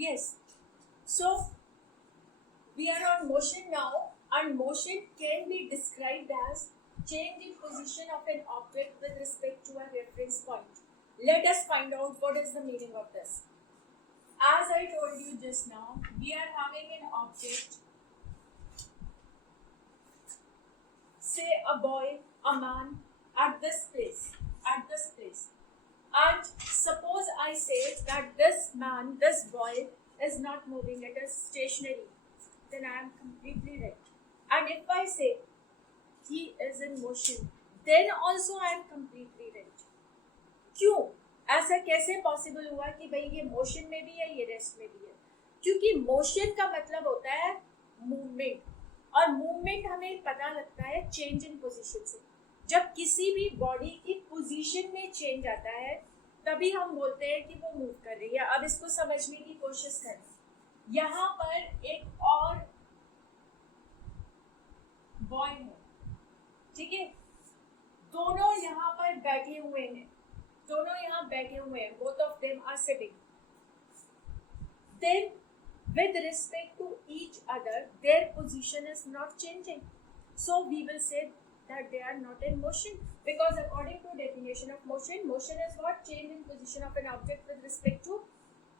Yes. So we are on motion now, and motion can be described as change in position of an object with respect to a reference point. Let us find out what is the meaning of this. As I told you just now, we are having an object, say a boy, a man, at this place, and suppose I say that this man, this boy is not moving, it is stationary, then I am completely right. And if I say he is in motion, then also I am completely right. क्यों? ऐसा कैसे possible हुआ कि भाई ये motion में भी है, ये रेस्ट में भी है? क्योंकि मोशन का मतलब होता है मूवमेंट, और मूवमेंट हमें पता लगता है चेंज इन पोजीशन से। जब किसी भी बॉडी की पोजीशन में चेंज आता है तभी हम बोलते हैं कि वो मूव कर रही है। अब इसको समझने की कोशिश करें। यहाँ पर एक और बॉय है, ठीक है, दोनों यहाँ पर बैठे हुए हैं, both of them are sitting. Then with respect to each other, their position is not changing, so we will say that they are not in motion, because according to definition of motion, motion is what? Change in position of an object with respect to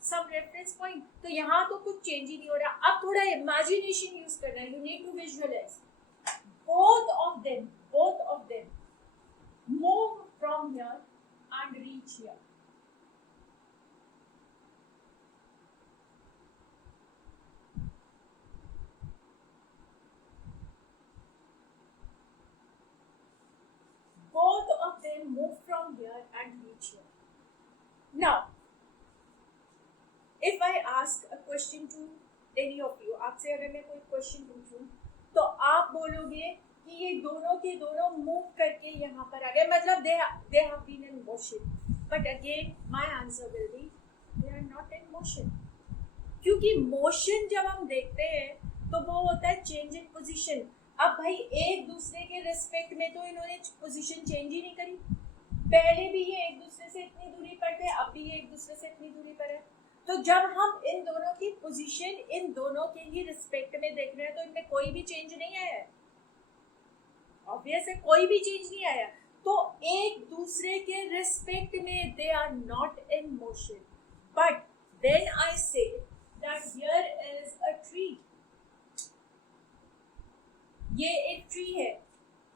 some reference point. तो यहाँ तो कुछ change ही नहीं हो रहा। अब थोड़ा imagination use करना है। You need to visualize. Both of them move from here and reach here. Both of them move from here and reach here. Now, if I ask a question to any of you, आपसे अगर मैं कोई question पूछूं तो आप बोलोगे कि ये दोनों के दोनों मूव करके यहाँ पर आ गए, मतलब they have been in motion. But again, my answer will be they are not in motion. क्योंकि मोशन जब हम देखते हैं तो वो होता है चेंज इन पोजीशन। अब भाई एक दूसरे के रिस्पेक्ट में तो इन्होंने पोजीशन चेंज ही नहीं करी। पहले भी ये एक दूसरे से इतनी दूरी पर थे, अब भी ये एक दूसरे से इतनी दूरी पर है। तो जब हम इन दोनों की पोजीशन इन दोनों के ही रिस्पेक्ट में देख रहे हैं तो इनमें कोई भी चेंज नहीं आया है। ऑब्वियस है, कोई भी चेंज नहीं आया। तो एक दूसरे के रिस्पेक्ट में they are not in motion. But when I say that here is a tree, ये एक ट्री है,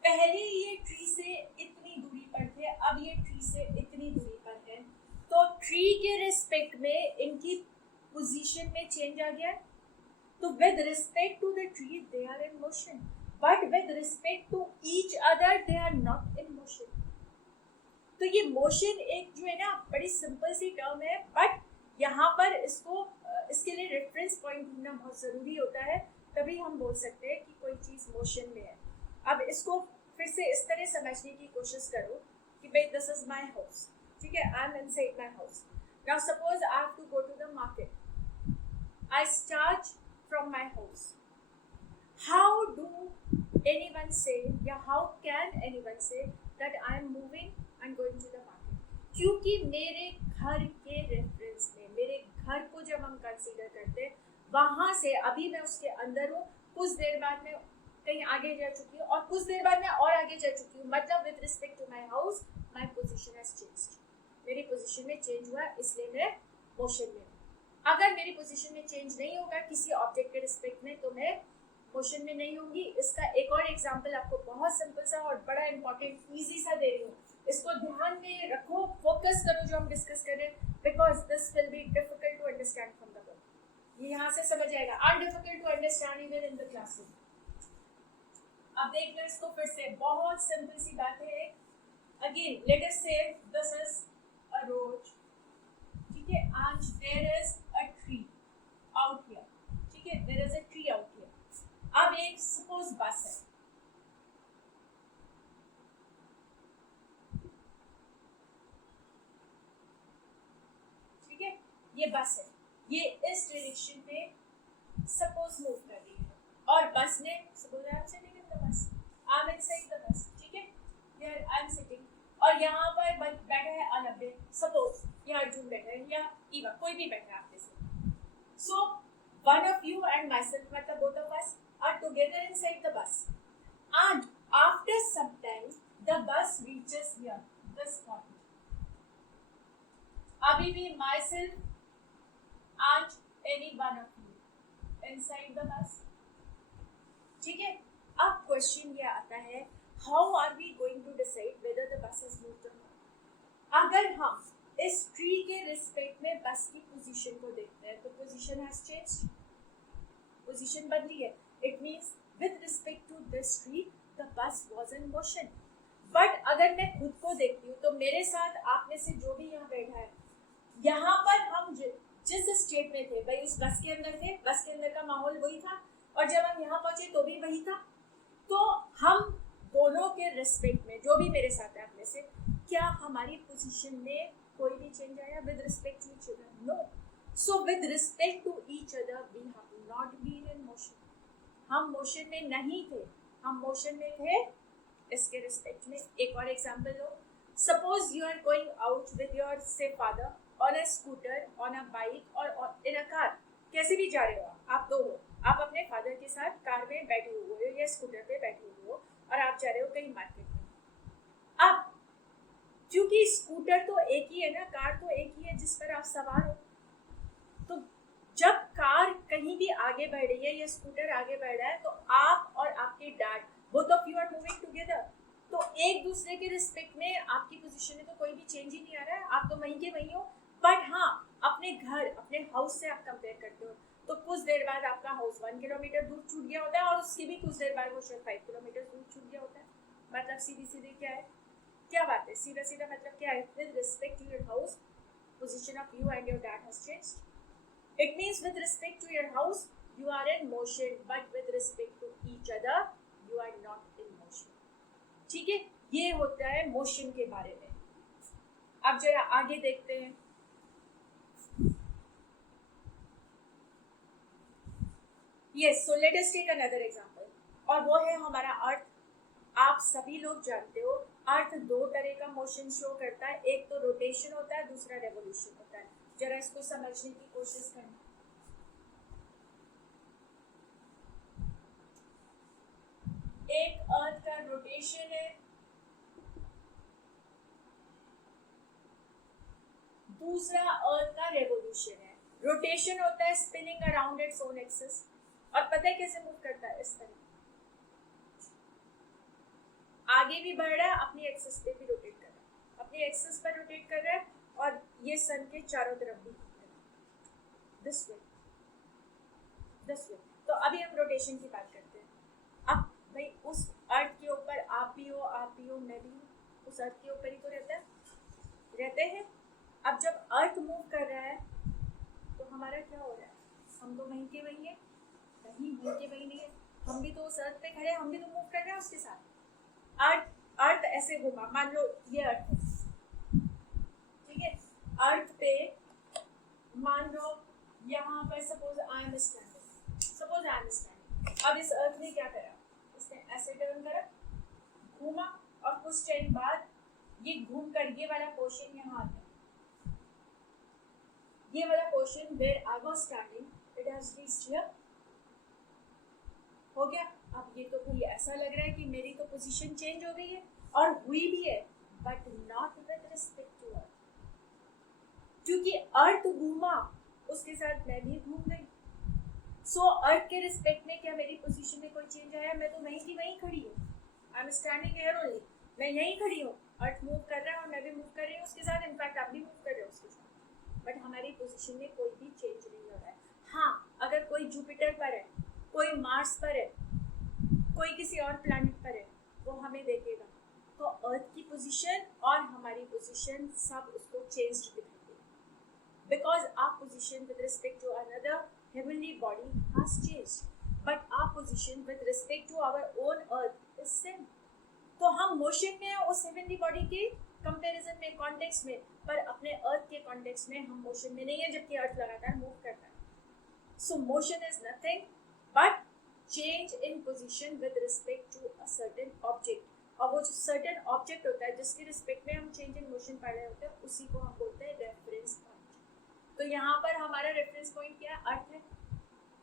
पहले ये ट्री से इतनी दूरी पर थे, अब ये ट्री से इतनी दूरी पर है, तो ट्री के रिस्पेक्ट में इनकी पोजीशन में चेंज आ गया। तो with respect to the tree they are in motion, but with respect to each other they are not in motion. तो ये मोशन एक जो है ना बड़ी सिंपल सी टर्म है, बट यहाँ पर इसके लिए रेफरेंस पॉइंट ढूंढना बहुत ज़रूरी होता है, तभी हम बोल सकते हैं कि कोई चीज़ मोशन में है। अब इसको फिर से इस तरह समझने की कोशिश करो कि भाई दिस इज माई हाउस, ठीक है, I am inside my house. Now suppose I have to go to the market, I start from my house. How do anyone say, या how can anyone say that I am moving and going to the market? क्योंकि मेरे घर के reference में, मेरे घर को जब हम कंसीडर करते हैं, वहाँ से अभी मैं उसके अंदर हूँ, कुछ देर बाद मैं कहीं आगे जा चुकी हूँ और कुछ देर बाद मैं और आगे जा चुकी हूँ, मतलब with respect to my house my position has changed. मेरी पोजिशन में चेंज हुआ, इसलिए मैं मोशन में हूँ। अगर मेरी पोजिशन में चेंज नहीं होगा किसी ऑब्जेक्ट के रिस्पेक्ट में तो मैं मोशन में नहीं होंगी। इसका एक और एग्जाम्पल आपको बहुत सिंपल सा और बड़ा इंपॉर्टेंट ईजी सा दे रही हूँ, इसको ध्यान में रखो, फोकस करो जो हम डिस्कस कर रहे हैं, because this will be difficult to understand from the book. ये यहाँ से समझ आएगा, undifficult to understand even in the classroom. अब देख लो इसको फिर से, बहुत सिंपल सी बात है। अगेन लेट अस से दिस इज अ रोड, ठीक है, and there is a tree out here, ठीक है, there is a tree out here. अब एक सपोज बस है, ठीक है, ये बस है, ये इस डायरेक्शन पे सपोज मूव कर रही है, और बस ने suppose I am sitting in the bus, I am inside the bus, ठीक है, हियर आई एम सिटिंग, और यहाँ पर बैठा है अनब्बे, सपोज यहाँ अर्जुन बैठा है या ईवा, कोई भी बैठा है आप जैसे। So one of you and myself, matlab both of us, are together inside the bus, and after some time the bus reaches here, this point. Abhi bhi myself and any one of you inside the bus. ठीक है, अब question ये आता है, how are we going to decide whether the bus has moved or not? अगर हम इस tree के रिस्पेक्ट में बस की पोजीशन को देखते हैं तो पोजीशन हैज चेंज्ड, पोजीशन बदली है. It means with respect to this tree the bus was in motion. But अगर मैं खुद को देखती हूँ तो मेरे साथ आप में से जो भी यहाँ बैठा है, यहाँ पर हम जिस स्टेट में थे भाई उस बस के अंदर थे, बस के अंदर का माहौल वही था, और जब हम यहाँ पहुंचे तो भी वही था. तो हम दोनों के रिस्पेक्ट में, जो भी मेरे साथ है आप में से, क्या हमारी पोजीशन में कोई भी चेंज आया with respect to each other? No. So with respect to each other we have not been in motion. हम मोशन में नहीं थे, हम मोशन में थे इसके रिस्पेक्ट में. एक और एग्जांपल लो. Suppose you are going out with your से father on a scooter, on a bike और इन अ कार. कैसे भी जा रहे हो आप दो हो, आप अपने फादर के साथ कार में बैठे हुए हो या स्कूटर पे बैठे हुए हो और आप जा रहे हो कहीं मार्केट में. अब क्योंकि स्कूटर तो एक ही है ना, कार तो एक ही है जिस पर आप सवार हो, तो जब कार कहीं भी आगे बढ़ रही है या स्कूटर आगे बढ़ रहा है तो आप और आपके dad, both of you are moving together. तो एक दूसरे के रिस्पेक्ट में आपकी पोजीशन में तो कोई भी चेंज ही नहीं आ रहा है, आप तो वहीं के वहीं हो. बट हाँ, अपने घर, अपने हाउस से आप कंपेयर करते हो तो कुछ देर बाद आपका हाउस 1 किलोमीटर दूर छूट गया होता है और उसकी भी कुछ देर बाद वो शायद 5 किलोमीटर दूर छूट गया होता है. मतलब सीधी सीधी क्या है, क्या बात है, सीधा सीधा मतलब क्या है, with respect to your house position of you and your dad has changed. It means with respect to your house you are in motion, but with respect to each other you are not in motion. ठीक है, ये होता है motion के बारे में. अब जरा आगे देखते हैं. Yes, so let us take another example. और वो है हमारा अर्थ. आप सभी लोग जानते हो अर्थ दो तरह का मोशन शो करता है, एक तो रोटेशन होता है, दूसरा रेवोल्यूशन होता है. जरा इसको समझने की कोशिश करना. एक अर्थ का रोटेशन है, दूसरा अर्थ का रेवोल्यूशन है. रोटेशन होता है spinning around its own axis, और पता है कैसे मूव करता है, इस तरह आगे भी बढ़ रहा है, अपनी एक्सिस पे भी रोटेट कर रहा है, अपनी एक्सिस पर रोटेट कर रहा है, और ये सन के चारों तरफ भी कर रहा है, दिस वे दिस वे. तो अभी हम रोटेशन की बात करते हैं. अब भाई उस अर्थ के ऊपर आप भी हो, मैं भी हूँ, उस अर्थ के ऊपर ही तो रहते हैं. अब जब अर्थ मूव कर रहा है तो हमारा क्या हो रहा है, हम तो वहीं के वहीं है, नहीं वहीं के वहीं नहीं है, हम भी तो उस अर्थ पे खड़े हैं, हम भी तो मूव कर रहे हैं उसके साथ. अर्थ ऐसे घूमा, मान लो ये अर्थ है, ठीक है, अर्थ पे मान लो यहाँ पर सपोज आई एम स्टैंडिंग. अब इस अर्थ ने क्या करा, इसने ऐसे टर्न करा, घूमा, और कुछ टाइम बाद ये घूम कर ये वाला पोर्शन यहाँ आ गया, ये वाला portion where I was standing it has reached here, हो गया. अब ये तो भाई ऐसा लग रहा है कि मेरी तो पोजीशन चेंज हो गई है, और हुई भी है, but not with respect to earth. क्योंकि अर्थ घूमा उसके साथ मैं भी घूम गई. सो अर्थ के रिस्पेक्ट में क्या मेरी पोजीशन में कोई चेंज आया? मैं तो वहीं की वहीं खड़ी हूँ, I am standing here only, मैं यहीं खड़ी हूँ. अर्थ मूव कर रहा है और मैं भी मूव कर रही हूँ उसके साथ, इनफैक्ट आप भी मूव कर रहे हो उसके साथ, बट हमारी पोजीशन में कोई भी चेंज नहीं हो रहा है. हाँ, अगर कोई जुपिटर पर है, कोई मार्स पर है, कोई किसी और प्लैनेट पर है, वो हमें देखेगा तो अर्थ की पोजीशन और हमारी पोजीशन सब उसको चेंज्ड दिखाई देगी, because our position with respect to another heavenly body has changed, but our position with respect to our own earth is same. तो हम मोशन में हैं उस heavenly body के कंपैरिजन में, कॉन्टेक्स्ट में, पर अपने अर्थ के कॉन्टेक्स्ट में हम मोशन में नहीं है, जबकि अर्थ लगातार मूव करता है. So motion is nothing but change in position with respect to a certain object. और वो जो सर्टेन ऑब्जेक्ट होता है जिसके रिस्पेक्ट में हम चेंज इन मोशन पा रहे होते हैं, उसी को हम बोलते हैं रेफरेंस पॉइंट. तो यहाँ पर हमारा रेफरेंस पॉइंट क्या है? अर्थ है।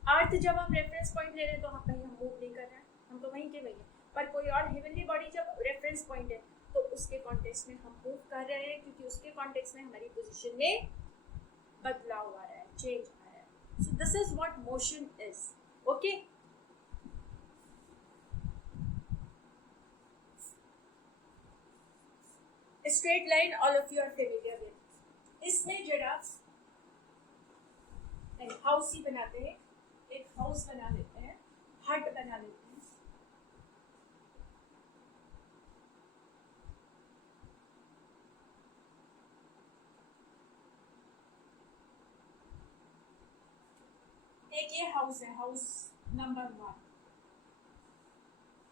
अर्थ जब हम रेफरेंस पॉइंट ले रहे हैं तो हम कहीं मूव नहीं कर रहे हैं, हम तो वहीं के वहीं हैं। पर कोई और हेवनली बॉडी जब रेफरेंस पॉइंट है तो उसके कॉन्टेक्स्ट में हम मूव कर रहे हैं, क्योंकि उसके कॉन्टेक्स्ट में हमारी पोजीशन में बदलाव आ रहा है, चेंज आ रहा है। So this is what motion is. Okay, straight line all of you are familiar with. इसमें जरा हाउस ही बनाते हैं, एक हाउस बना लेते हैं, हट बना लेते हैं। एक ये हाउस है, हाउस नंबर 1,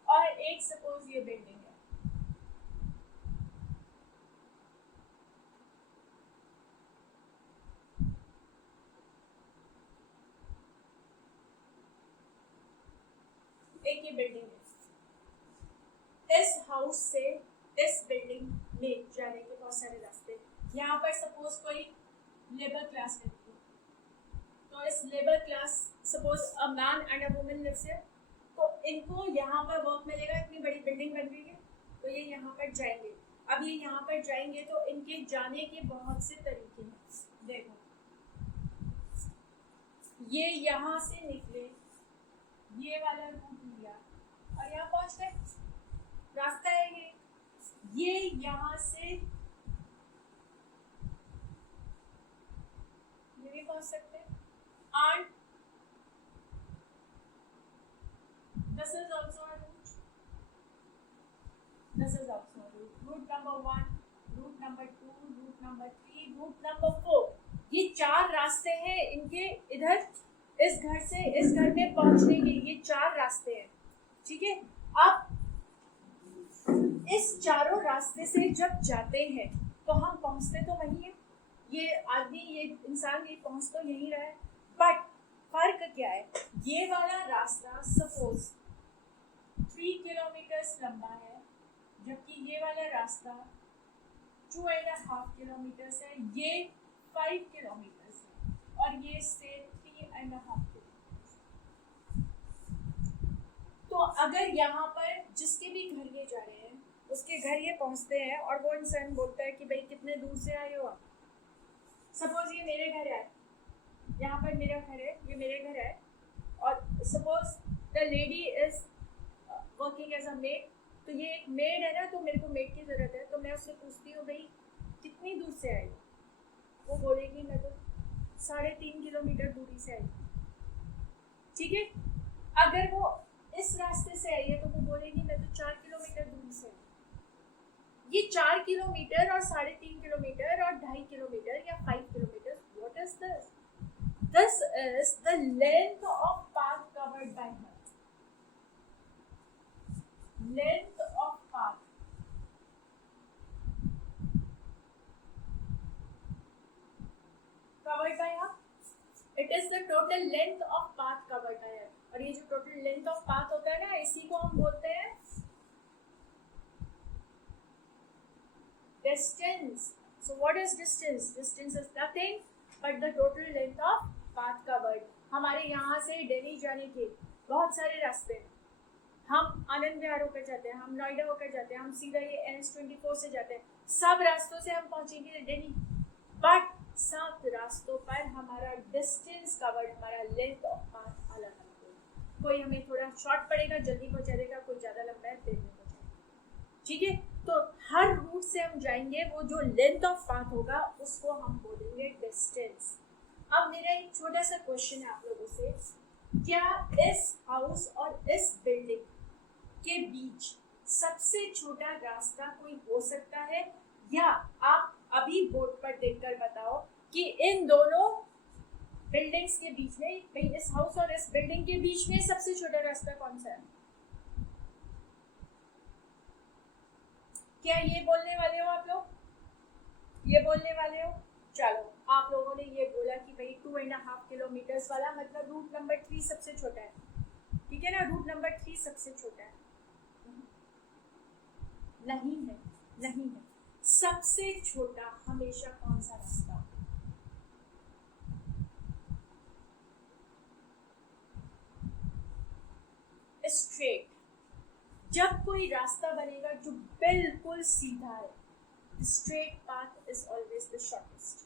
और एक सपोज ये बिल्डिंग है। एक ये बिल्डिंग है। इस हाउस से इस बिल्डिंग में जाने के बहुत सारे रास्ते। यहाँ पर सपोज कोई लेबर क्लास रहती है, तो इस labour class suppose a man and a woman lives here, तो इनको यहाँ पर वर्क मिलेगा। इतनी बड़ी बिल्डिंग बन रही है तो ये यहाँ पर जाएंगे। अब ये यहाँ पर जाएंगे तो इनके जाने के बहुत से तरीके हैं। देखो, ये यहाँ से निकले, ये वाला रूट लिया और यहाँ पहुँच गए। रास्ता है ये यहाँ से ये भी पहुँच सकते हैं। And this is also a route. This is also a route. Route number 1, route number 2, route number 3, route number 4. ये 4 रास्ते हैं इनके, इधर इस घर से इस घर में पहुंचने के लिए 4 रास्ते हैं। ठीक है, अब इस चारों रास्ते से जब जाते हैं तो हम पहुंचते तो वही है। ये आदमी, ये इंसान, ये पहुंच तो यही रहा है, बट फर्क क्या है? ये वाला रास्ता सपोज 3 किलोमीटर लंबा है, जबकि ये वाला रास्ता 2.5 किलोमीटर है, ये 5 किलोमीटर है, और ये से 3.5 किलोमीटर। तो अगर यहाँ पर जिसके भी घर ये जा रहे हैं उसके घर ये पहुँचते हैं और वो इंसान बोलता है कि भाई कितने दूर से आए हो आप। सपोज ये मेरे घर है, यहाँ पर मेरा घर है, ये मेरे घर है, और suppose the lady is working as a maid, तो ये एक मेड है ना, तो मेरे को मेड की ज़रूरत है। तो मैं उससे पूछती हूँ भाई कितनी दूर से आई? वो बोलेगी मैं तो 3.5 किलोमीटर दूरी से आई। ठीक है, अगर वो इस रास्ते से आई है तो वो बोलेगी मैं तो 4 किलोमीटर दूरी से आई। ये 4 किलोमीटर और 3.5 किलोमीटर और 2.5 किलोमीटर या 5 kilometre, what is this? This is the length of path covered by her. Length of path. Covered by her. It is the total length of path covered by her. और ये जो total length of path होता है ना, इसी को हम बोलते हैं distance. So what is distance? Distance is nothing but the total length of path covered. हमारे यहाँ से दिल्ली जाने के बहुत सारे रास्ते हैं। हम आनंद विहार होकर जाते हैं, हम नोएडा होकर जाते हैं, हम सीधा ये NH24 से जाते हैं। सब रास्तों से हम पहुँचेंगे दिल्ली, बट सब रास्तों पर हमारा डिस्टेंस कवर्ड, हमारा लेंथ ऑफ पाथ अलग अलग होगा। कोई हमें थोड़ा शॉर्ट पड़ेगा, जल्दी पहुँचा देगा, कोई ज़्यादा लंबा है, देर में पहुँचाएगा। ठीक है, तो हर रूट से हम जाएंगे, वो जो लेंथ ऑफ पाथ होगा उसको हम बोलेंगे डिस्टेंस। अब मेरा एक छोटा सा क्वेश्चन है आप लोगों से, क्या इस हाउस और इस बिल्डिंग के बीच सबसे छोटा रास्ता कोई हो सकता है? या आप अभी बोर्ड पर देखकर बताओ कि इन दोनों बिल्डिंग्स के बीच में, इस हाउस और इस बिल्डिंग के बीच में सबसे छोटा रास्ता कौन सा है? क्या ये बोलने वाले हो आप लोग? ये बोलने वाले हो? चलो, आप लोगों ने ये बोला कि भाई 2.5 किलोमीटर वाला मतलब रूट नंबर 3 सबसे छोटा है। ठीक है ना, रूट नंबर 3 सबसे छोटा है। नहीं है, नहीं है। सबसे छोटा हमेशा कौन सा रास्ता? स्ट्रेट, जब कोई रास्ता बनेगा जो बिल्कुल सीधा है, straight path is always the shortest.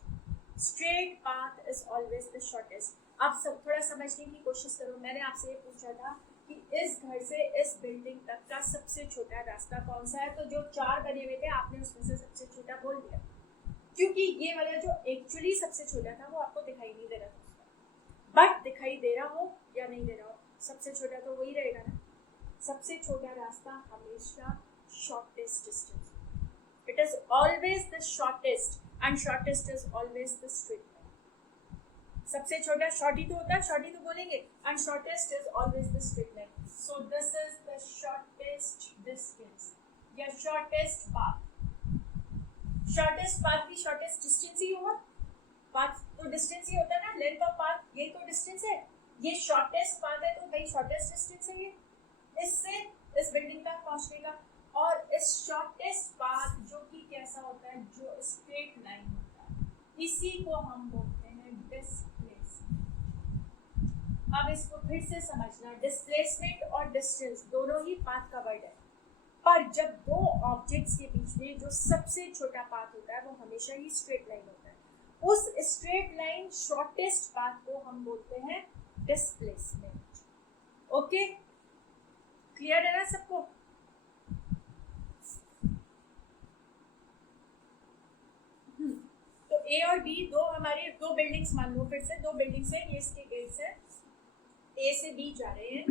Straight path is always the shortest. आप सब थोड़ा समझने की कोशिश करो. मैंने आपसे ये पूछा था कि इस घर से इस बिल्डिंग तक का सबसे छोटा रास्ता कौन सा है, तो जो 4 बने हुए थे आपने उसमें से सबसे छोटा बोल दिया, क्योंकि ये वाला जो एक्चुअली सबसे छोटा था वो आपको दिखाई नहीं दे रहा था. बट दिखाई दे रहा हो या नहीं दे रहा हो, सबसे छोटा तो वही रहेगा ना. सबसे छोटा रास्ता हमेशा shortest distance. It is always the shortest and shortest is always the straight line. सबसे छोटा शॉर्ट ही तो होता है, शॉर्ट ही तो बोलेंगे, and shortest is always the straight line. So this is the shortest distance या shortest path. Shortest path भी shortest distance ही होगा. Path तो distance ही होता है ना, length of path यही तो distance है. ये shortest path है तो भाई shortest distance है ये इससे इस बिल्डिंग तक पहुंचने का. और इस शॉर्टेस्ट पाथ जो कि कैसा होता है, जो स्ट्रेट लाइन होता है, इसी को हम बोलते हैं डिस्प्लेसमेंट. अब इसको फिर से समझना, डिस्प्लेसमेंट और डिस्टेंस दोनों ही पाथ का वर्ड है, पर जब दो ऑब्जेक्ट्स के बीच में जो सबसे छोटा पाथ होता है वो हमेशा ही स्ट्रेट लाइन होता है. उस स्ट्रेट लाइन शॉर्टेस्ट पाथ को हम बोलते हैं डिस्प्लेसमेंट. ओके, क्लियर है ना सबको? ए और बी हमारे दो बिल्डिंग्स मान लो, फिर से 2 बिल्डिंग्स है, ये इसके गेट्स है. ए से बी जा रहे हैं.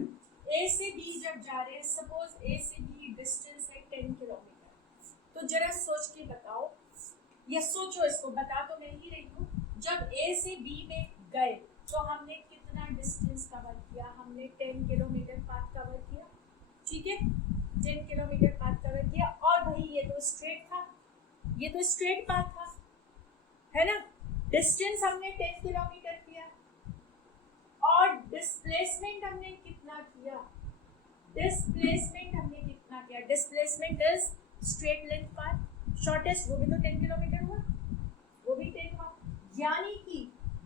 ए से बी जब जा रहे हैं, सपोज ए से बी डिस्टेंस है 10 किलोमीटर. तो जरा सोच के बताओ, या सोचो, इसको बता तो मैं ही रही हूँ. जब ए से बी में गए तो हमने कितना डिस्टेंस कवर किया? हमने 10 किलोमीटर पाथ कवर किया. ठीक है, 10 किलोमीटर पाथ कवर किया. और भाई ये तो स्ट्रेट था, ये तो स्ट्रेट पाथ था, है ना. डिस्टेंस हमने 10 किलोमीटर किया और डिस्प्लेसमेंट हमने कितना किया? Displacement is straight length path. Shortest वो भी तो 10 किलोमीटर हुआ, वो भी 10 हुआ. यानी कि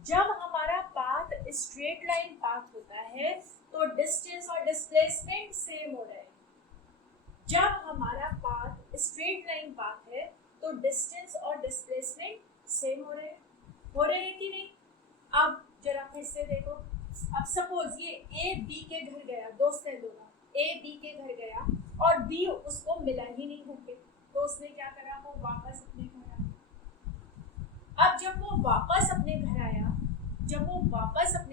जब हमारा पाथ स्ट्रेट लाइन पाथ होता है तो डिस्टेंस और डिस्प्लेसमेंट सेम हो रहे हैं. जब हमारा पाथ स्ट्रेट लाइन पाथ है तो डिस्टेंस और डिस्प्लेसमेंट सेम हो रहे हैं कि नहीं? अब जरा फिर से देखो. अब सपोज ये ए बी के घर गया, दोस्त है दोनों, ए बी के घर गया और बी उसको मिला ही नहीं घर पे, तो उसने क्या करा? वो वापस अपने घर आया. अब जब वो वापस अपने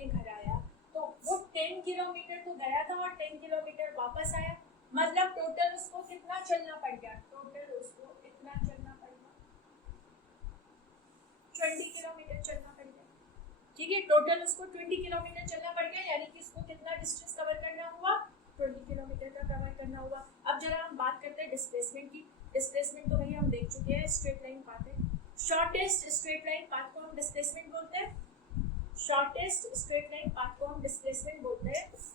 घर आया तो वो 10 किलोमीटर तो गया था और 10 किलोमीटर वापस आया, मतलब टोटल उसको कितना चलना पड़ गया? टोटल उसको इतना चलना पड़ गया, 20 किलोमीटर चलना पड़ गया. ठीक है, टोटल उसको 20 किलोमीटर चलना पड़ गया, यानी कि उसको कितना डिस्टेंस कवर करना हुआ? 20 किलोमीटर का कवर करना हुआ. अब जरा हम बात करते हैं डिस्प्लेसमेंट की. डिस्प्लेसमेंट तो भाई हम देख चुके हैं, स्ट्रेट लाइन पाथ है. शॉर्टेस्ट स्ट्रेट लाइन पाथ को हम डिस्प्लेसमेंट बोलते हैं.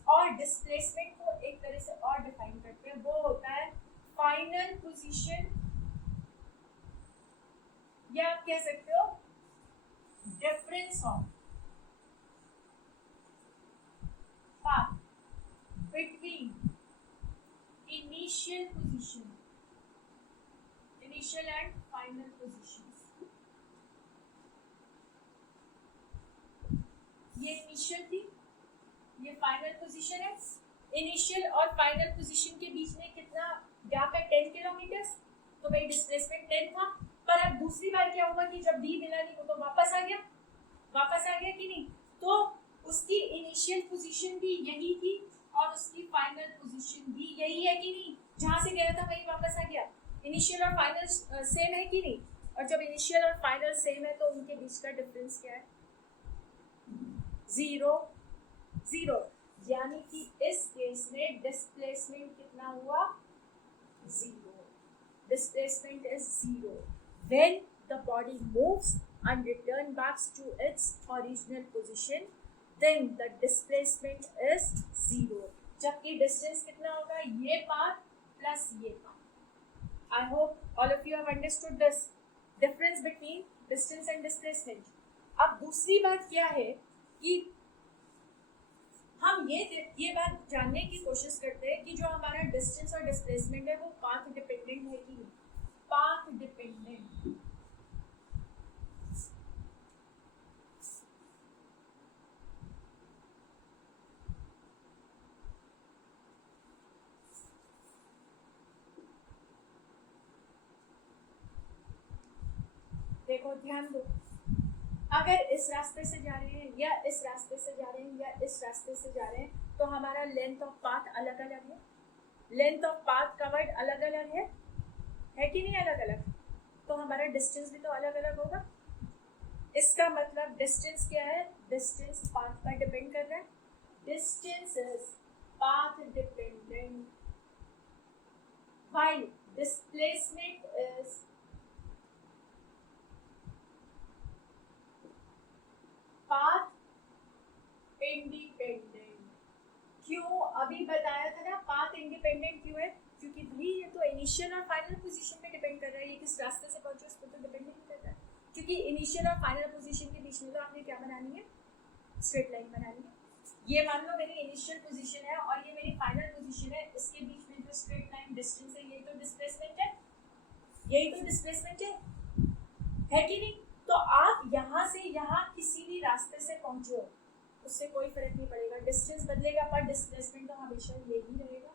और डिस्प्लेसमेंट को एक तरह से और डिफाइन करते हैं, वो होता है फाइनल पोजीशन, या आप कह सकते हो difference of path between initial and final positions. ये इनिशियल थी, ये फाइनल पोजीशन है. इनिशियल और फाइनल पोजीशन के बीच में कितना गैप है? 10 किलोमीटर. तो भाई डिस्प्लेसमेंट 10 था. पर अब दूसरी बार क्या हुआ कि जब बी मिला नहीं, वो तो वापस आ गया कि नहीं? तो उसकी इनिशियल पोजीशन भी यही थी और उसकी फाइनल पोजीशन भी यही है कि नहीं? जहां से गया था वहीं वापस आ गया. इनिशियल और फाइनल सेम है कि नहीं? और जब इनिशियल और फाइनल सेम है तो उनके बीच का डिफरेंस क्या है? 0. यानी कि इस केस में डिस्प्लेसमेंट कितना हुआ? 0. Displacement is 0 when the body moves and return back to its original position, then the displacement is 0. जबकि distance कितना होगा? ये पाथ प्लस ये path. I hope all of you have understood this difference between distance and displacement. अब दूसरी बात क्या है कि हम ये बात जानने की कोशिश करते हैं कि जो हमारा डिस्टेंस और डिस्प्लेसमेंट है वो पाथ डिपेंडेंट है कि नहीं। पाथ डिपेंडेंट, देखो ध्यान दो, अगर इस रास्ते से जा रहे हैं या इस रास्ते से जा रहे हैं या इस रास्ते से जा रहे हैं तो हमारा लेंथ ऑफ पाथ अलग अलग है, लेंथ ऑफ पाथ कवर्ड अलग अलग है कि नहीं अलग अलग, तो हमारा डिस्टेंस भी तो अलग अलग होगा। इसका मतलब डिस्टेंस क्या है, डिस्टेंस पाथ पर डिपेंड कर रहा है, distance is path dependent while displacement is path independent। क्यों अभी बताया था ना पाथ इंडिपेंडेंट क्यों है, क्योंकि भाई ये तो इनिशियल और फाइनल पोजीशन पे डिपेंड कर रहा है, ये किस रास्ते से पहुंचे उस पर तो डिपेंड नहीं करता है, क्योंकि इनिशियल और फाइनल पोजीशन के बीच में तो आपने क्या बनानी है, स्ट्रेट लाइन बनानी है। ये मान लो मेरी इनिशियल पोजीशन है और ये मेरी फाइनल पोजीशन है, इसके बीच में जो स्ट्रेट लाइन डिस्टेंस है यही तो डिस्प्लेसमेंट है, यही तो डिस्प्लेसमेंट है कि नहीं। तो आप यहाँ से यहाँ किसी भी रास्ते से पहुंचो उससे कोई फर्क नहीं पड़ेगा, डिस्टेंस बदलेगा पर डिस्प्लेसमेंट तो हमेशा यही रहेगा,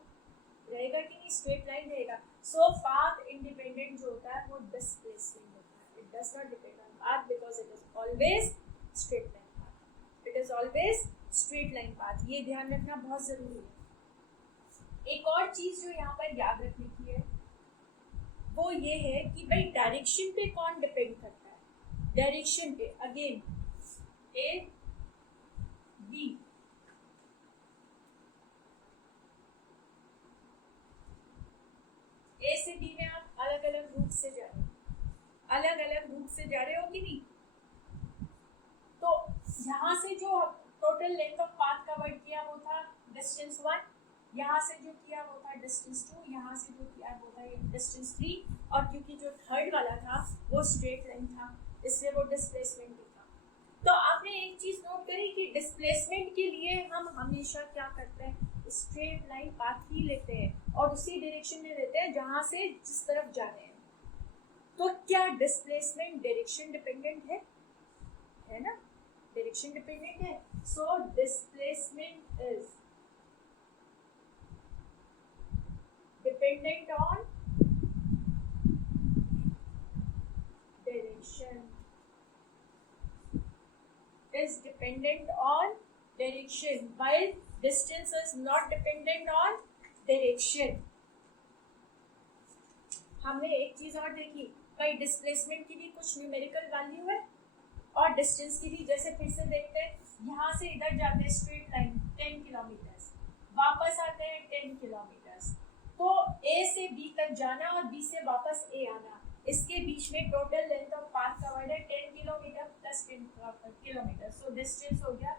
रहेगा कि नहीं, स्ट्रेट लाइन रहेगा। सो पाथ इंडिपेंडेंट जो होता है वो डिस्प्लेसमेंट होता है, it does not depend on path because it is always straight line path, it is always straight line path, ये ध्यान रखना बहुत जरूरी है। एक और चीज जो यहाँ पर याद रखने की है वो ये है कि भाई डायरेक्शन पे कौन डिपेंड करता है, डायरेक्शन पे अगेन ए बी, ए से बी में आप अलग अलग रूट से जा रहे हो, अलग अलग रूट से जा रहे हो कि नहीं, तो यहाँ से जो total length of path covered किया वो था डिस्टेंस 1, यहाँ से जो किया वो था डिस्टेंस 2, यहाँ से जो किया वो था डिस्टेंस 3, और क्योंकि जो थर्ड वाला था वो स्ट्रेट लाइन था इसलिए वो डिस्प्लेसमेंट भी था। तो आपने एक चीज नोट करी कि डिस्प्लेसमेंट के लिए हम हमेशा क्या करते हैं, स्ट्रेट लाइन पाथ ही लेते हैं और उसी डायरेक्शन में लेते हैं जहां से जिस तरफ जा रहे हैं। तो क्या डिस्प्लेसमेंट डायरेक्शन डिपेंडेंट है ना, डायरेक्शन डिपेंडेंट है। So displacement is dependent on direction, is dependent on direction while distance is not dependent on direction। हमने एक चीज और देखी भाई, डिस्प्लेसमेंट की भी कुछ न्यूमेरिकल वैल्यू है और डिस्टेंस की भी, जैसे फिर से देखते हैं यहाँ से इधर जाते हैं स्ट्रेट लाइन 10 किलोमीटर, वापस आते हैं 10 किलोमीटर, तो ए से बी तक जाना और बी से वापस ए आना, इसके बीच में total length of path covered है 10 kilometre plus 10 kilometre, so distance हो गया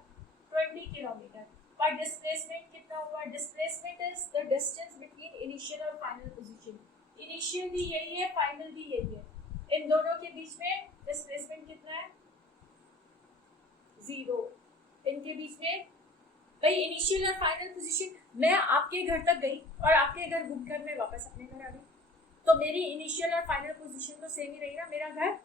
20 किलोमीटर। पर डिस्प्लेसमेंट कितना हुआ, displacement is the distance between initial और फाइनल पोजीशन, इनिशियल भी यही है फाइनल भी यही है, इन दोनों के बीच में डिस्प्लेसमेंट कितना है, 0। इनके बीच में भाई इनिशियल और फाइनल पोजीशन, मैं आपके घर तक गई और आपके घर घूम कर मैं वापस अपने घर आ गई, तो मेरी इनिशियल और फाइनल पोजीशन तो सेम ही रही ना, मेरा घर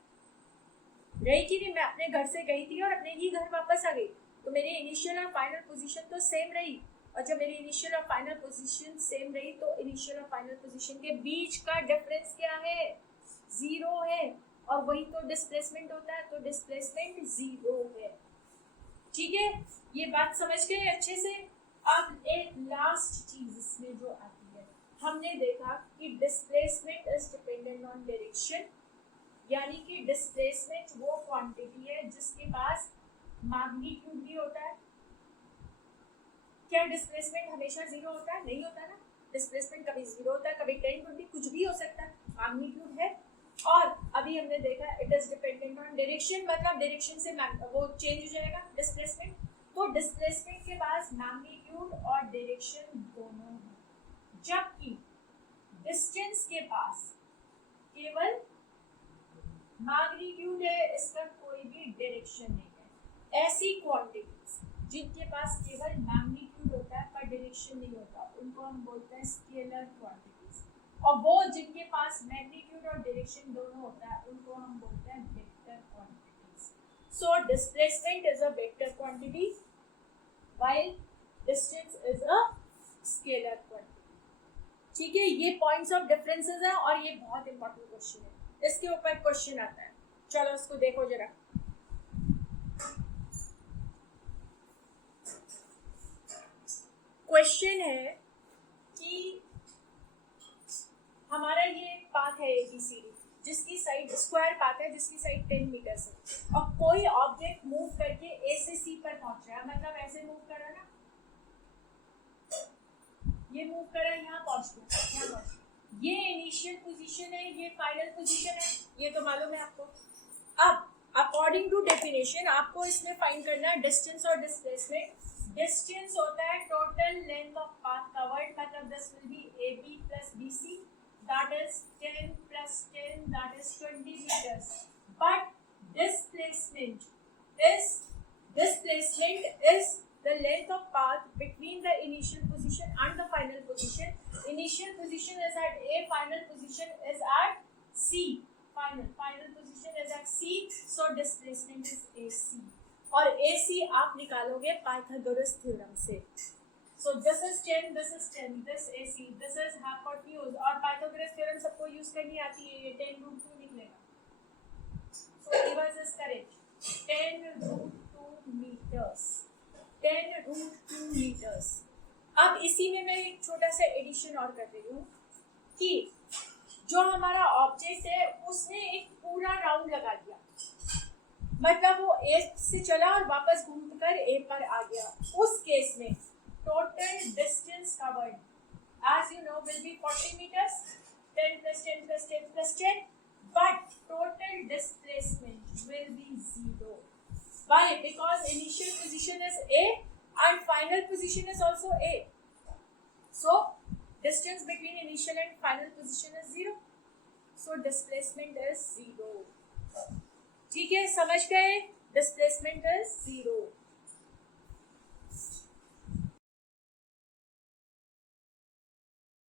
रही कि नहीं, मैं अपने घर से गई थी और अपने ही घर वापस आ गई, तो मेरी इनिशियल और फाइनल पोजीशन तो सेम रही, और जब मेरी इनिशियल और फाइनल पोजीशन सेम रही तो इनिशियल और फाइनल पोजीशन के बीच का डिफरेंस क्या है, 0 है, और वही तो डिस्प्लेसमेंट होता है, तो डिस्प्लेसमेंट 0 है। ठीक है, ये बात समझ गए अच्छे से। अब एक लास्ट चीज इसमें जो आती है, हमने देखा कि displacement is dependent on direction, यानी कि डिस्प्लेसमेंट वो क्वांटिटी है जिसके पास मैग्नीट्यूड भी होता है। क्या डिस्प्लेसमेंट हमेशा 0 होता है, नहीं होता ना, डिस्प्लेसमेंट कभी 0 होता है, कभी 10 20 कुछ भी हो सकता है, मैग्नीट्यूड है। और अभी हमने देखा it is dependent on direction, मतलब डायरेक्शन से वो चेंज हो जाएगा डिस्प्लेसमेंट, तो डिस्प्लेसमेंट के पास मैग्नीट्यूड और डायरेक्शन दोनों है, जबकि डिस्टेंस के पास केवल मैग्नीट्यूड है, इसका कोई भी डायरेक्शन नहीं है। ऐसी क्वांटिटीज जिनके पास केवल मैग्नीट्यूड होता है पर डायरेक्शन नहीं होता, उनको हम बोलते हैं स्केलर क्वांटिटीज। और वो जिनके पास मैग्नीट्यूड और डायरेक्शन दोनों होता है, उनको हम बोलते हैं vector quantities. So displacement is a vector quantity while distance is a scalar quantity. ठीक है, ये पॉइंट्स ऑफ डिफरेंसेस है और ये बहुत इंपॉर्टेंट क्वेश्चन है, इसके ऊपर क्वेश्चन आता है। चलो उसको देखो जरा। क्वेश्चन है कि हमारा ये पाथ है ABCD, जिसकी साइड स्क्वायर पाथ है, जिसकी साइड 10 मीटर है, और कोई ऑब्जेक्ट मूव करके A से C पर पहुंच रहा है, मतलब ऐसे मूव कर रहा है ना, ये मूव कर रहा है, यहाँ पहुंच गया, ये इनिशियल पोजीशन है, ये फाइनल पोजीशन है, ये तो मालूम है आपको। अब अकॉर्डिंग टू डेफिनेशन आपको इसमें फाइंड करना है डिस्टेंस और डिस्प्लेसमेंट। डिस्टेंस होता है total length of path covered, मतलब this will be AB plus BC, that is 10 plus 10, that is 20 meters. But displacement is the length of path between the initial position and the final position. Initial position is at A, final position is at C. Final position is at C, so displacement is AC. और AC आप निकालोगे Pythagoras theorem से। So this is 10, this is 10, this AC, this is hypotenuse, और Pythagoras theorem सबको use करनी आती है, ये 10√2 निकलेगा। So reverse is correct, 10√2 meters, 10√2 meters। अब इसी में मैं एक छोटा सा एडिशन और कर रही हूँ कि जो हमारा ऑब्जेक्ट है उसने एक पूरा राउंड लगा दिया, मतलब वो A से चला और वापस घूमकर A पर आ गया। उस केस में total distance covered as you know will be 40 meters, 10 plus 10 plus 10 plus 10, but total displacement will be 0. Why? Because initial position is A and final position is also A. So distance between initial and final position is 0. So displacement is 0. ठीक है, समझ गए? Displacement is 0।